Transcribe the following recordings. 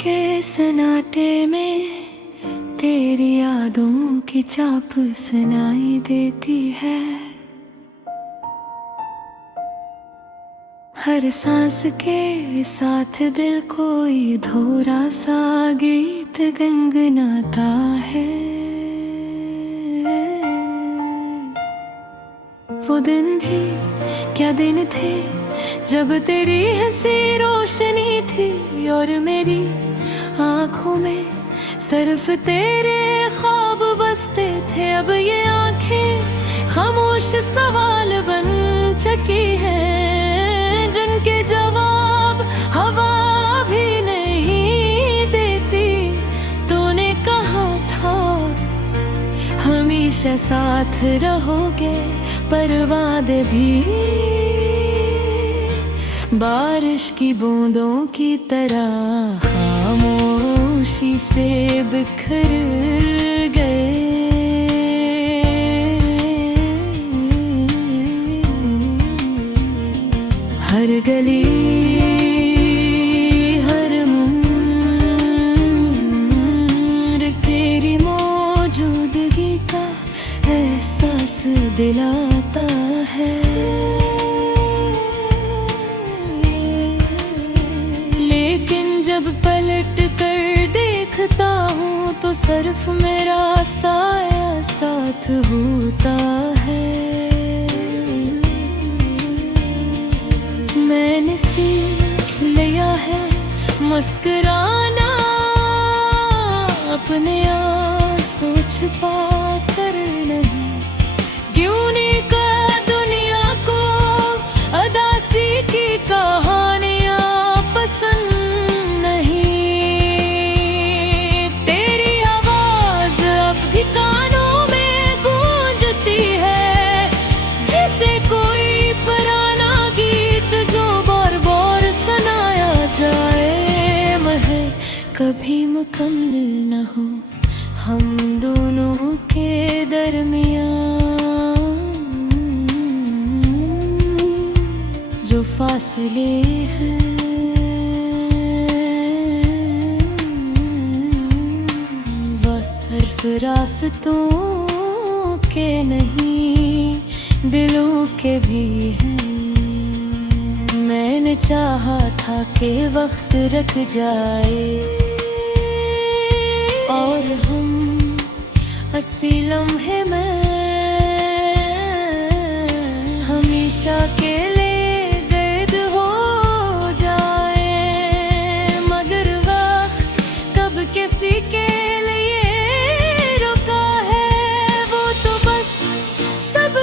के सन्नाटे में तेरी यादों की चाप सुनाई देती है। हर सांस के साथ दिल कोई थोड़ा सा गीत गुनगुनाता है। वो दिन भी क्या दिन थे जब तेरी हंसी रोशनी थी और मेरी आँखों में सिर्फ तेरे ख्वाब बसते थे। अब ये आँखें खामोश सवाल बन चुकी हैं, जिनके जवाब हवा भी नहीं देती। तूने कहा था हमेशा साथ रहोगे, पर वादे भी बारिश की बूंदों की तरह खामोशी से बिखर गए। हर गली हर मोड़ तेरी मौजूदगी का एहसास दिलाता है। जब पलट कर देखता हूँ तो सिर्फ मेरा साया साथ होता है। मैंने सीख लिया है मुस्कुराना, अपने आंसू छुपा कर नहीं। क्यों नहीं कहा दुनिया को अदासी की कहानियाँ पसंद कानों में गूंजती है, जिसे कोई पुराना गीत जो बार बार सुनाया जाए। महे कभी मुकम्मल न हो हम दोनों के दरमियान, जो फासले हैं सिर्फ रास्तों के नहीं दिलों के भी हैं। मैंने चाहा था कि वक्त रुक जाए और हम अस्सी लम्हे में हमेशा के लिए कैद हो जाए। मगर वक्त कब किसी के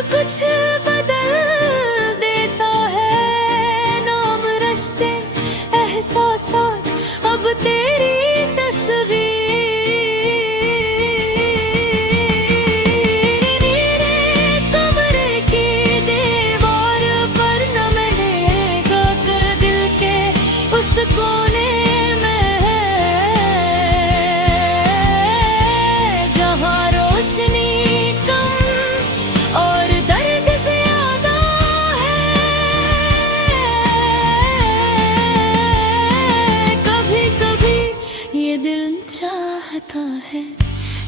कुछ बदल देता है। नाम रिश्ते एहसासात अब तेरी तस्वीर मेरे कमरे की दीवार पर न मिलेगा दिल के उस कोने में है, जहाँ रोशनी है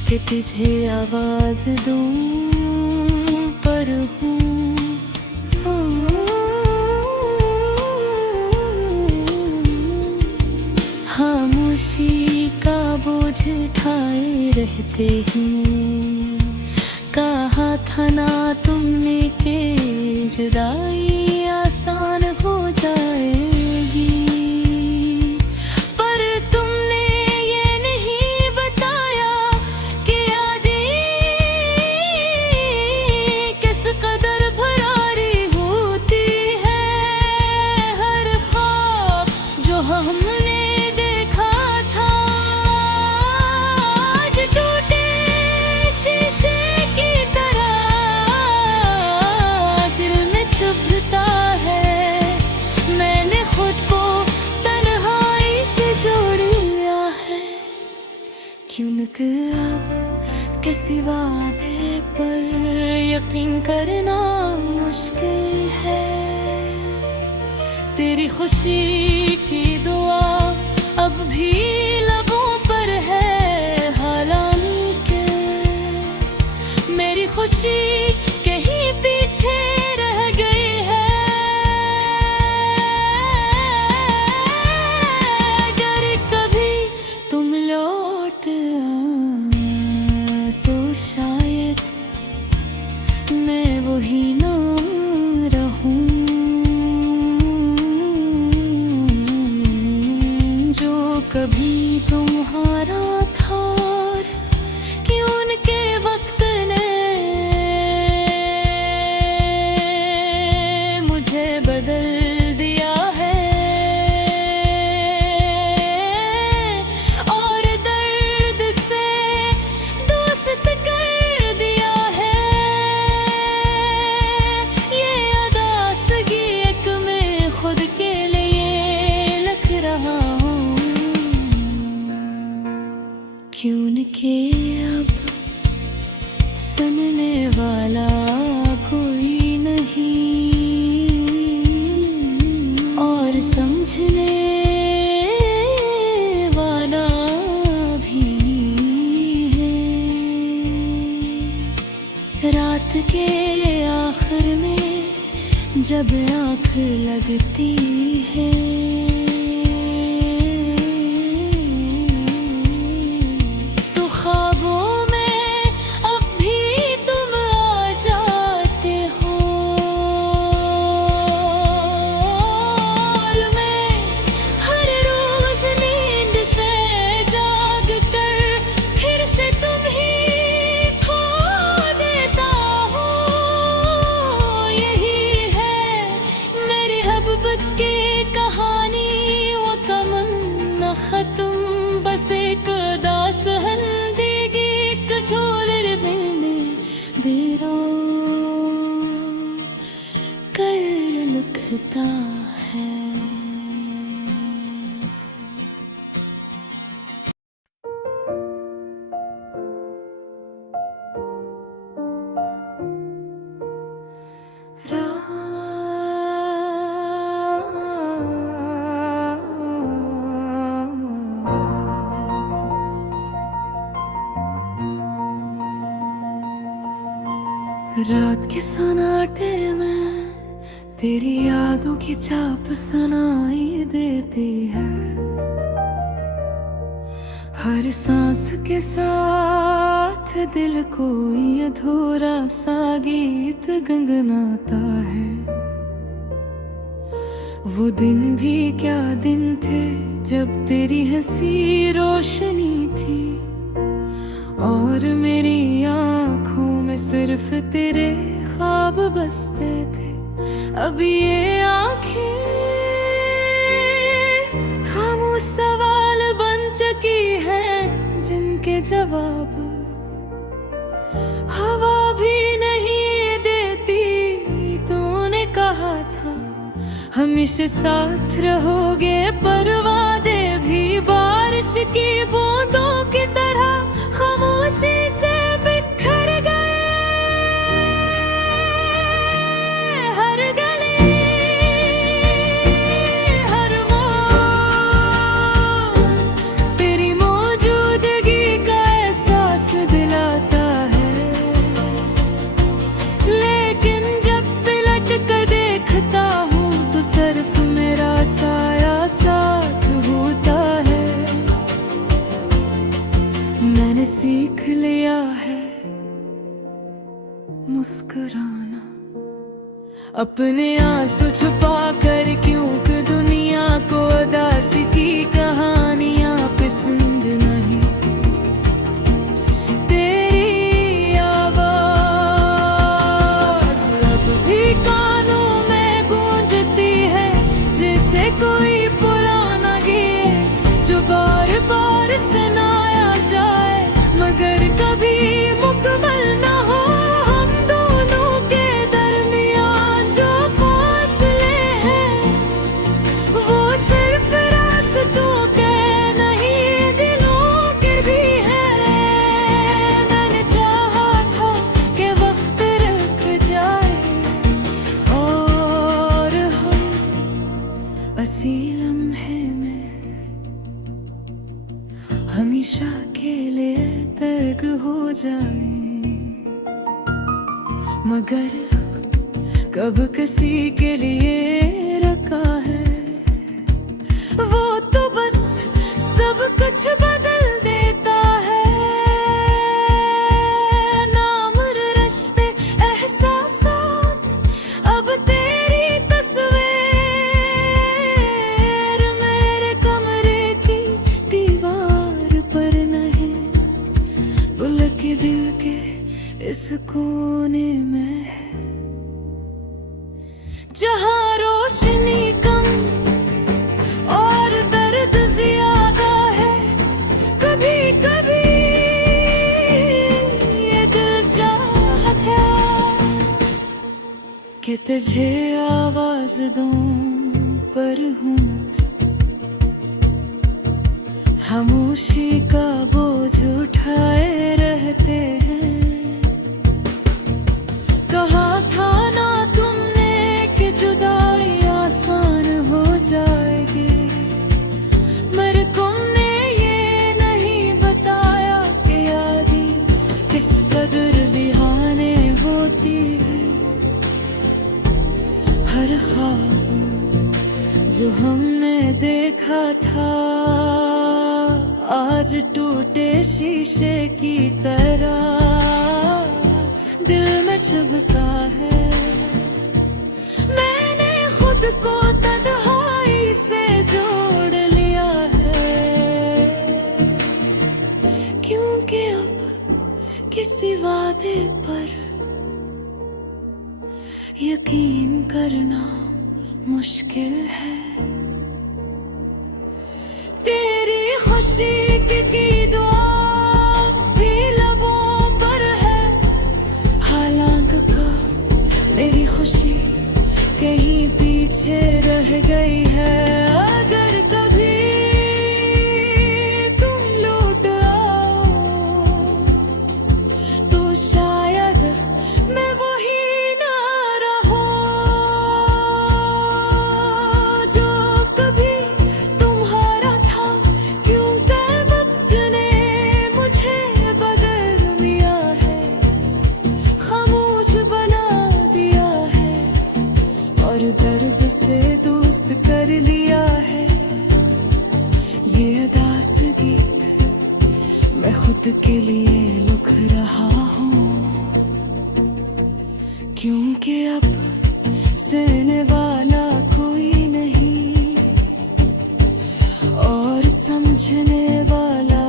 कि तुझे आवाज दूं, पर हूँ खामोशी का बोझ उठाए रहते हैं। कहा था ना तुमने के जुदाई आसान हो जाएगी, हमने देखा था आज टूटे शीशे की तरह दिल में चुभता है। मैंने खुद को तन्हाई से जोड़ लिया है, क्योंकि अब किसी वादे पर यकीन करना मुश्किल है। तेरी खुशी की दुआ अब भी क्यों के अब सुनने वाला कोई नहीं और समझने वाला भी है। रात के आखिर में जब आँख लगती है तो ख्वाबों में अब भी तुम आ जाते हो। और मैं हर रोज नींद से जाग कर फिर से तुम ही खो देता हूँ। यही है मेरी हबीब की कहानी, वो तमन्ना खत्म बस एक दास्तान देगी एक झोलर दिल में बेरो कर लिखता है। रात के सन्नाटे में तेरी यादों की छाप सुनाई देती है। हर सांस के साथ दिल कोई अधूरा सा गीत गुनगुनाता है। वो दिन भी क्या दिन थे जब तेरी हंसी रोशनी थी और मेरी आँखों में सिर्फ तेरे ख्वाब बसते थे। अब ये आँखें खामोश सवाल बन चुकी हैं जिनके जवाब हवा भी नहीं देती। तूने कहा था हमेशा साथ रहोगे, पर वादे भी बारिश की बूंदों की तरह खामोशी से बिखर गए। हर गली हर मोड़ तेरी मौजूदगी का एहसास दिलाता है। लेकिन जब पलट कर देखता हूँ तो सिर्फ मेरा साया साथ होता है। मैंने सीख लिया है मुस्कुराना, अपने आंसू छुपा कर, क्योंकि दुनिया को उदासी की कहानियां पसंद नहीं। तेरी आवाज अब भी कानों में गूंजती है जैसे कोई पुराना गीत जो बार बार सुनाया जाए मगर कभी मुकम्मल ना हो। हम दोनों के दरमियान जो फासले हैं वो सिर्फ रास्तों के नहीं दिलों के भी हैं। मैंने चाहा था कि वक्त रुक जाए और हम असी लम्हे में हमेशा के लिए तर्क हो जाए। मगर कब किसी के लिए रखा है वो तो बस सब कुछ बदल देता है। नाम रिश्ते एहसासात अब तेरी तस्वीर मेरे कमरे की दीवार पर नहीं, बल्कि दिल के इस कोने में है जहाँ रोशनी कम और दर्द ज्यादा है। कभी कभी ये दिल चाहता कि तुझे आवाज दूं पर हूँ खामोशी का बोझ उठाए रहते हैं। कहा था ना तुमने कि जुदाई आसान हो जाएगी, मगर तुमने ये नहीं बताया कि यादें किस कदर बिहाने होती है। हर ख्वाब जो हमने देखा था आज टूटे शीशे की तरह दिल में चुभता है। मैंने खुद को तन्हाई से जोड़ लिया है, क्योंकि अब किसी वादे पर यकीन करना मुश्किल है। तेरी खुशी की दुआ भी लबों पर है, हालांकि का मेरी खुशी कहीं पीछे रह गई है। अगर कभी तुम लौट आओ तो शायद मैं वही ना रहूं जो कभी तुम्हारा था, क्योंकि वक्त ने मुझे बदल दिया है, खामोश बना दिया है और दर्द से दोस्त कर लिया है। ये अदास गीत मैं खुद के लिए लिख रहा हूँ, क्योंकि अब सुनने वाला कोई नहीं और समझने वाला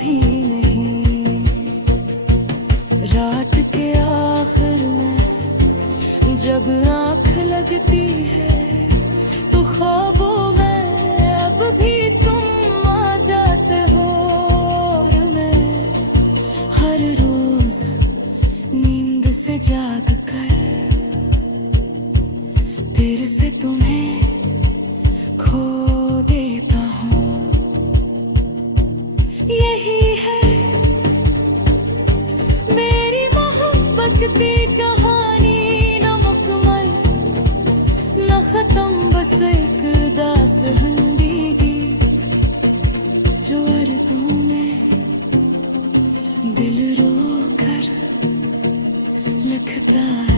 भी नहीं। रात के आखिर में जब आँख लगती है तो ख्वाबों में अब भी तुम आ जाते हो और मैं हर रोज नींद से जाग कर फिर से तुम्हें खो देता हूँ। यही है मेरी मोहब्बत की कहानी, न मुकम्मल न खत्म, बस एक दास्तानी गीत जो अर्ज़ों में दिल रो कर लिखता है।